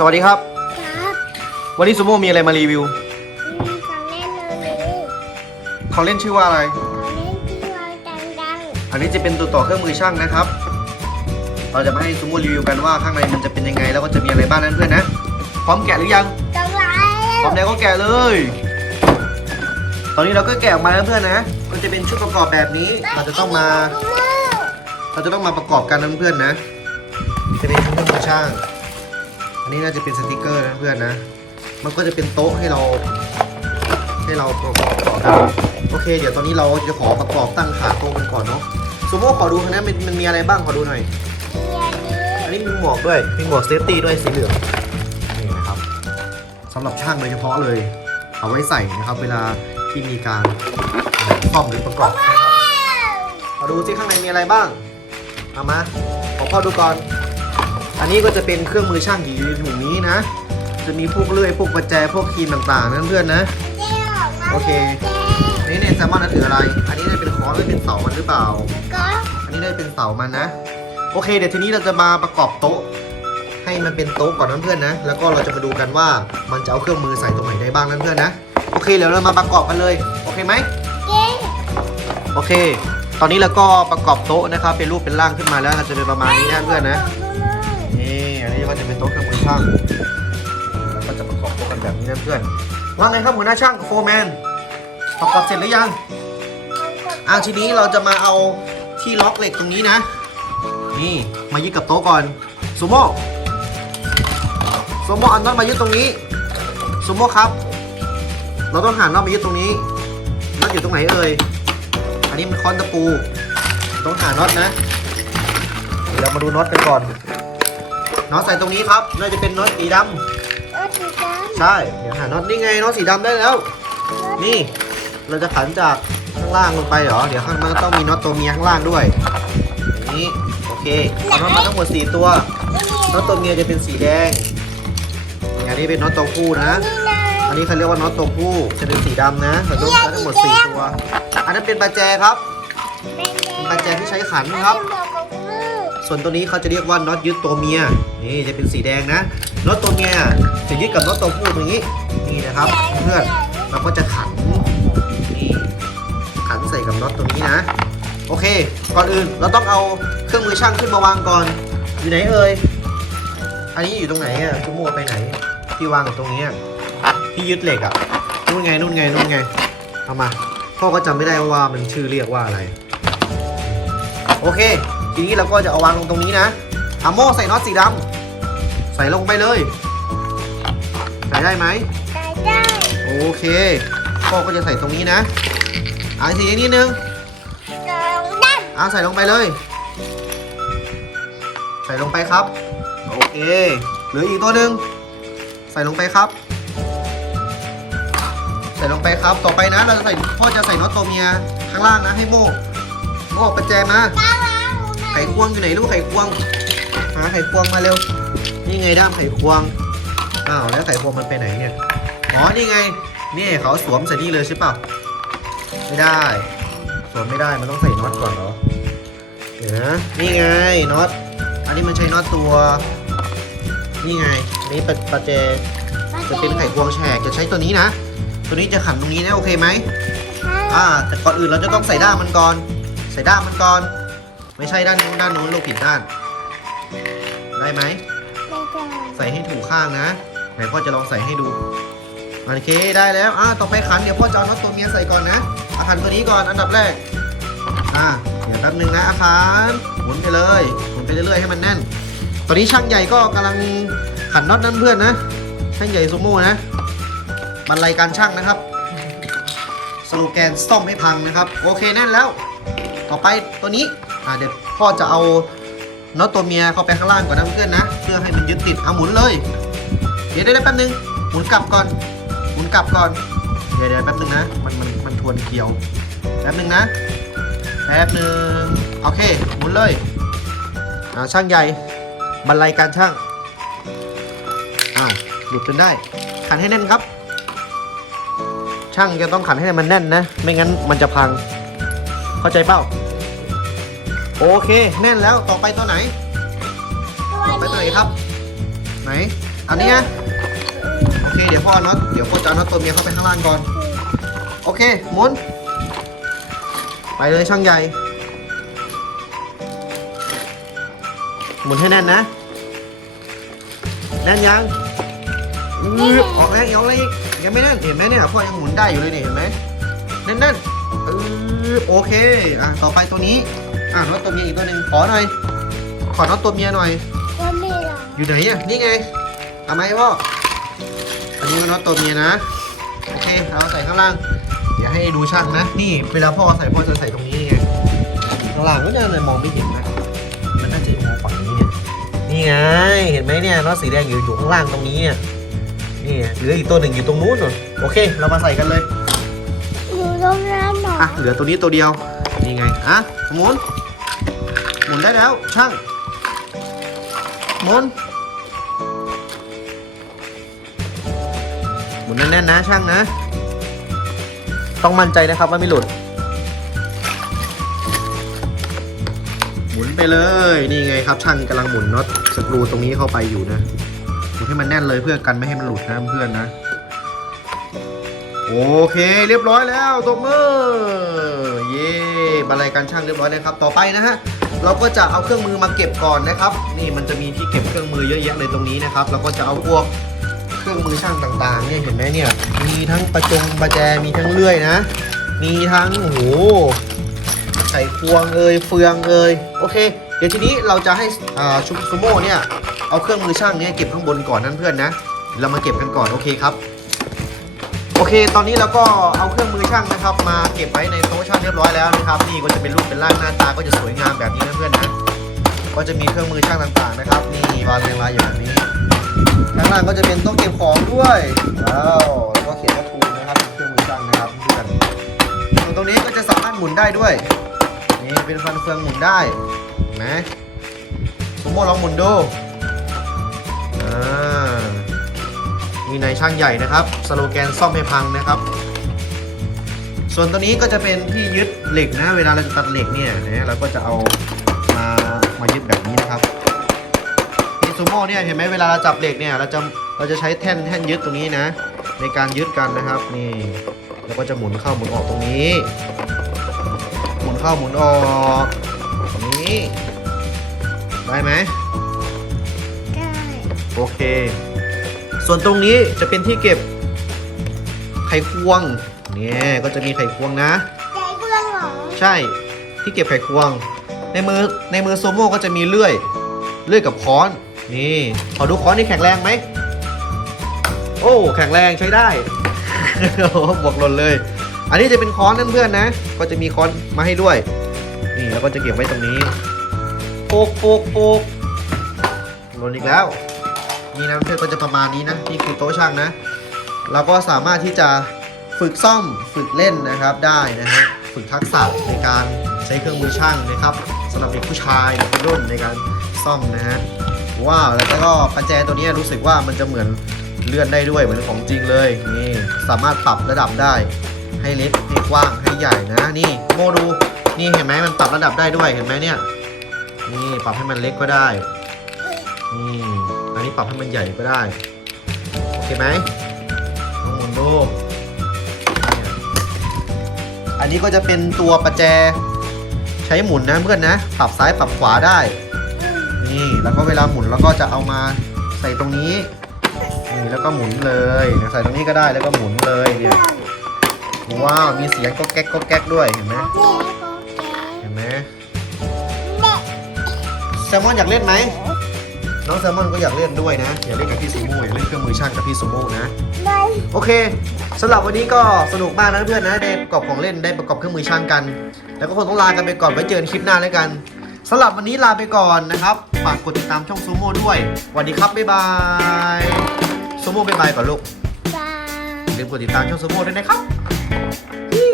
สวัสดีครับ ครับวันนี้ซูโม่มีอะไรมารีวิว มีของเล่นเลยของเล่นชื่อว่าอะไร ของเล่นที่วางดังอันนี้จะเป็นตัวต่อเครื่องมือช่างนะครับ เราจะมาให้ซูโม่รีวิวกันว่าข้างในมันจะเป็นยังไง แล้วก็จะมีอะไรบ้างนั้นเพื่อนนะ พร้อมแกะหรือยังๆกำไรพร้อมแล้วก็แกะเลย ตอนนี้เราก็แกะออกมาแล้วเพื่อนนะ ก็จะเป็นชุดประกอบแบบนี้ เราจะต้องมา เราจะต้องมาประกอบกันนะเพื่อนๆนะ จะเป็นเครื่องมือช่าง อันนี้น่าจะเป็นสติกเกอร์นะเพื่อนนะ มันก็จะเป็นโต๊ะให้เราให้เราประกอบต่อกันโอเค เดี๋ยวตอนนี้เราจะขอประกอบตั้งขาโต๊ะกันก่อนเนาะสมมติขอดูนะมันมันมีอะไรบ้างขอดูหน่อย อันนี้มีหมวกด้วยมีหมวกเซฟตี้ด้วยสีเหลืองนี่นะครับสำหรับช่างโดยเฉพาะเลย เอาไว้ใส่นะครับ เวลาที่มีการซ่อมหรือประกอบนะครับมาดูซิข้างในมีอะไรบ้างเอามาขอพ่อดูก่อน อันนี้ก็จะเป็นเครื่องมือช่างที่อยู่ในถุงนี้นะ จะมีพวกเลื่อยพวกประแจพวกครีมต่างๆนะเพื่อนนะ โอเคอันนี้เนี่ยแซมมอนนั่นถืออะไร อันนี้เนี่ยเป็นคอร์สหรือเป็นเสามันหรือเปล่าก็อันนี้ได้เป็นเสามันนะ โอเค เดี๋ยวทีนี้เราจะมาประกอบโต๊ะ ให้มันเป็นโต๊ะก่อนนะเพื่อนนะ แล้วก็เราจะมาดูกันว่ามันจะเอาเครื่องมือใส่ตรงไหนได้บ้างนะเพื่อนนะ โอเคเดี๋ยวเรามาประกอบกันเลย โอเคไหมเก้โอเค ตอนนี้เราก็ประกอบโต๊ะนะครับ เป็นรูปเป็นร่างขึ้นมาแล้วก็จะเป็นประมาณนี้นะเพื่อนนะนี่อันนี้ก็ จะเป็นโต๊ะเครื่องมือช่างแล้วก็จะประกอบโต๊ะกันแบบนี้นะเพื่อนว่าไงครับหัวหน้าช่างโฟร์แมนประกอบเสร็จหรือยังอะทีนี้เราจะมาเอาที่ล็อกเหล็กตรงนี้นะ นี่มายึดกับโต๊ะก่อนซูโม่ซูโม่เอาน็อตมายึดตรงนี้ซูโม่ครับ เราต้องหาน็อตมายึดตรงนี้น็อตอยู่ตรงไหนเอ่ยอันนี้มันค้อนตะปู ต้องหาน็อตนะ เดี๋ยวเรามาดูน็อตกันก่อน น็อตใส่ตรงนี้ครับ น่าจะเป็นน็อตสีดำเออสีดำใช่เดี๋ยวหาน็อตนี่ไงน็อตสีดำได้แล้วนี่เราจะขันจากข้างล่างลงไปเหรอ เดี๋ยวข้างมันก็ต้องมีน็อตตัวเมียข้างล่างด้วยอย่างนี้โอเคเอาน็อตมาทั้งหมด4ตัว น็อตตัวเมียจะเป็นสีแดงอันนี้เป็นน็อตตัวผู้นะ นี่เลยอันนี้เขาเรียกว่าน็อตตัวผู้จะเป็นสีดำนะเราต้องใช้ทั้งหมด4ตัว อันนั้นเป็นประแจครับ เป็นประแจที่ใช้ขันครับอันนี้บอกของลูก ส่วนตัวนี้เขาจะเรียกว่าน็อตยึดตัวเมียนี่จะเป็นสีแดงนะน็อตตัวเมียจะยึดกับน็อตตัวผู้ตรงนี้นี่นะครับเพื่อนเราก็จะขันนี่ขันใส่กับน็อตตรงนี้นะโอเค ก่อนอื่นเราต้องเอาเครื่องมือช่างขึ้นมาวางก่อน อยู่ไหนเอ่ยอันนี้อยู่ตรงไหนอะชั่วโมไปไหน ที่วางกับตรงนี้อะที่ยึดเหล็กอะนู่นไงนู่นไงนู่นไงเอามาพ่อก็จำไม่ได้ว่ามันชื่อเรียกว่าอะไร โอเค ทีนี้เราก็จะเอาวางลงตรงนี้นะอาโมใส่น็อตสีดำใส่ลงไปเลย ใส่ได้ไหมใส่ได้โอเคพ่อก็จะใส่ตรงนี้นะอ่าทีนี้นิดนึงกองดอ่าใส่ลงไปเลย ใส่ลงไปครับ โอเคเหลืออีกตัวหนึ่งใส่ลงไปครับ ใส่ลงไปครับต่อไปนะ เราจะใส่พ่อจะใส่น็อตตัวเมียข้างล่างนะให้โม่โม่ประแจมาำก้าวแล้ว ไขควงอยู่ไหนลูกไขควงหาไขควงมาเร็ว นี่ไงด้ามไขควงอ้าวแล้วไขควงมันไปไหนเนี่ยอ๋อนี่ไงนี่เขาสวมใส่นี่เลยใช่เปล่าไม่ได้สวมไม่ได้มันต้องใส่น็อตก่อนเหรอเดี๋ยวนะนี่ไงน็อตอันนี้มันใช้น็อตตัว นี่ไงอันนี้เป็นประแจจะเป็นไขควงแฉกจะใช้ตัวนี้นะ ตัวนี้จะขันตรงนี้นะโอเคไหมอ่าแต่ก่อนอื่นเราจะต้องใส่ด้ามมันก่อน ใส่ด้ามมันก่อน ไม่ใช่ด้านนู้นด้านนู้นลูกผิดด้าน ได้ไหมใส่ให้ถูกข้างนะ ไหนพ่อจะลองใส่ให้ดูโอเคได้แล้วอ่าต่อไปขันเดี๋ยวพ่อจะเอาน็อตตัวเมียใส่ก่อนนะอาขันตัวนี้ก่อนอันดับแรกอ่าเดี๋ยวแป๊บนึงนะอาขันหมุนไปเลยหมุนไปเรื่อยๆให้มันแน่น ตอนนี้ช่างใหญ่ก็กำลังขันน็อตนั่นเพื่อนนะช่างใหญ่ซูโม่นะบรรลัยการช่างนะครับสโลแกนซ่อมให้พังนะครับ โอเคแน่นแล้ว ต่อไปตัวนี้ อ่าเดี๋ยวพ่อจะเอาน็อตตัวเมียเข้าไปข้างล่างก่อนนะเพื่อนนะ เพื่อให้มันยึดติดเอาหมุนเลย เดี๋ยวได้แป๊บนึงหมุนกลับก่อน หมุนกลับก่อน เดี๋ยวเดี๋ยวแป๊บนึงนะ มันมันมันทวนเกลียว แป๊บนึงนะ แป๊บนึงโอเค หมุนเลยอ่าช่างใหญ่บรรลัยการช่างอ้าวหลุดจนได้ ขันให้แน่นครับ ช่างจะต้องขันให้มันแน่นนะ ไม่งั้นมันจะพัง เข้าใจเปล่า โอเค แน่นแล้วต่อไปตัวไหนต่อไปตัวไหนครับ ไหน อันนี้นะโอเคเดี๋ยวพ่อน็อตเดี๋ยวพ่อจะน็อตตัวเมียเข้าไปข้างล่างก่อน โอเคหมุน ไปเลยช่างใหญ่ หมุนให้แน่นนะ แน่นยังอือออกแรงออกแรงอีกยังไม่แน่นเห็นไหมเนี่ยพ่อยังหมุนได้อยู่เลยเนี่ยเห็นไหมแน่นแน่นๆโอเคอะต่อไปตัวนี้ อะน็อตตัวเมียอีกตัวหนึ่งขอหน่อย ขอน็อตตัวเมียหน่อย ก็ไม่หรอกอยู่ไหนอะนี่ไงทำไมพ่ออันนี้มันน็อตตัวเมียนะโอเคเอาใส่ข้างล่างอย่าให้ดูช่างนะ นี่เวลาพ่อใส่พ่อจะใส่ตรงนี้ไงข้างล่างก็จะเลยมองไม่เห็นนะมันน่าจะอยู่ฝั่งนี้เนี่ยนี่ไงเห็นไหมเนี่ยน็อตสีแดงอยู่อยู่ข้างล่างตรงนี้อะนี่ไงเหลืออีกตัวหนึ่งอยู่ตรงนู้นนู่นโอเค เรามาใส่กันเลยอยู่ตรงนั้นหรออะเหลือตัวนี้ตัวเดียว นี่ไง อะ หมุน หมุนได้แล้ว ช่าง หมุน หมุนแน่นๆนะ ช่างนะ ต้องมั่นใจนะครับว่าไม่หลุด หมุนไปเลย นี่ไงครับ ช่างกำลังหมุนน็อตสกรูตรงนี้เข้าไปอยู่นะหมุนให้มันแน่นเลยเพื่อกันไม่ให้มันหลุดนะเพื่อนนะ โอเคเรียบร้อยแล้วตบมือเย่บรรลัยการช่างเรียบร้อยนะครับ ต่อไปนะฮะเราก็จะเอาเครื่องมือมาเก็บก่อนนะครับ นี่มันจะมีที่เก็บเครื่องมือเยอะแยะเลยตรงนี้นะครับเราก็จะเอาพวกเครื่องมือช่างต่างๆเนี่ยเห็นไหมเนี่ยมีทั้งประจงประแจมีทั้งเลื่อยนะ มีทั้งโอ้โหไข่ควงเอยเฟืองเอยโอเค เดี๋ยวทีนี้เราจะให้ชุบซูโม่เนี่ยเอาเครื่องมือช่างเนี่ยเก็บข้างบนก่อนนั่นเพื่อนนะ เรามาเก็บกันก่อนโอเคครับ โอเค ตอนนี้เราก็เอาเครื่องมือช่างนะครับ มาเก็บไว้ในโต๊ะช่างเรียบร้อยแล้วนะครับ นี่ก็จะเป็นรูปเป็นร่างหน้าตาก็จะสวยงามแบบนี้นะเพื่อนนะ ก็จะมีเครื่องมือช่างต่างๆนะครับ นี่วางเรียงรายอยู่แบบนี้ ข้างล่างก็จะเป็นโต๊ะเก็บของด้วยว้าวแล้วก็เขียนว่าทูนะครับ เครื่องมือช่างนะครับเพื่อนส่วนตรงนี้ก็จะสามารถหมุนได้ด้วย นี่เป็นฟันเฟืองหมุนได้นไหมสมมติลองหมุนดู อ่า มีนายช่างใหญ่นะครับ สโลแกนซ่อมให้พังนะครับ ส่วนตัวนี้ก็จะเป็นที่ยึดเหล็กนะ เวลาเราจะตัดเหล็กเนี่ยนะเราก็จะเอามามายึดแบบนี้นะครับนี่ซูโม่เนี่ยเห็นไหมเวลาเราจับเหล็กเนี่ยเราจะเราจะใช้แท่นแท่นยึดตรงนี้นะ ในการยึดกันนะครับนี่แล้วก็จะหมุนเข้าหมุนออกตรงนี้ หมุนเข้าหมุนออกตรงนี้ได้ไหมได้โอเค ส่วนตรงนี้จะเป็นที่เก็บไขควงเนี่ยก็จะมีไขควงนะใจเบื้องเหรอใช่ที่เก็บไขควง ในมือในมือโซโม่ก็จะมีเลื่อย เลื่อยกับค้อนนี่ขอดูค้อนนี่แข็งแรงไหมโอ้แข็งแรงใช้ได้โอ้โหบอกหล่นเลย อันนี้จะเป็นค้อนนั่นเพื่อนนะ ก็จะมีค้อนมาให้ด้วย นี่แล้วก็จะเก็บไว้ตรงนี้โปกโปกโปกหล่นอีกแล้ว นี่นะเพื่อนก็จะประมาณนี้นะนี่คือโต๊ะช่างนะเราก็สามารถที่จะฝึกซ่อมฝึกเล่นนะครับได้นะฮะฝึกทักษะในการใช้เครื่องมือช่างนะครับสำหรับเด็กผู้ชายรุ่นในการซ่อมนะฮะว้าวแล้วก็ประแจตัวนี้รู้สึกว่ามันจะเหมือนเลื่อนได้ด้วยเหมือนของจริงเลยนี่สามารถปรับระดับได้ ให้เล็กให้กว้างให้ใหญ่นะ นี่โมดูนี่เห็นไหมมันปรับระดับได้ด้วยเห็นไหมเนี่ย นี่ปรับให้มันเล็กก็ได้นี่ อันนี้ปรับให้มันใหญ่ก็ได้ โอเคไหมลองหมุนดูเนี่ยอันนี้ก็จะเป็นตัวประแจใช้หมุนนะเพื่อนนะ ปรับซ้ายปรับขวาได้ นี่แล้วก็เวลาหมุนเราก็จะเอามาใส่ตรงนี้นี่แล้วก็หมุนเลยใส่ตรงนี้ก็ได้แล้วก็หมุนเลยเนี่ยว้าวมีเสียงก็แก๊กก็แก๊กด้วยเห็นไหมเจ๊ก็แกเห็นไหมเด็กแซลมอนอยากเล่นไหม น้องแซลมอนก็อยากเล่นด้วยนะอยากเล่นกับพี่ซูโม่อยากเล่นเครื่องมือช่างกับพี่ซูโม่นะ ได้ โอเคสำหรับวันนี้ก็สนุกมากนะเพื่อนนะได้ประกอบของเล่นได้ประกอบเครื่องมือช่างกัน แล้วก็คงต้องลากันไปก่อนไว้เจอกันคลิปหน้าแล้วกันสำหรับวันนี้ลาไปก่อนนะครับฝากกดติดตามช่องซูโม่ด้วยสวัสดีครับบ๊ายบายซูโม่บ๊ายบายก่อนลูกจ้าอย่าลืมกดติดตามช่องซูโม่ด้วยนะครับพี่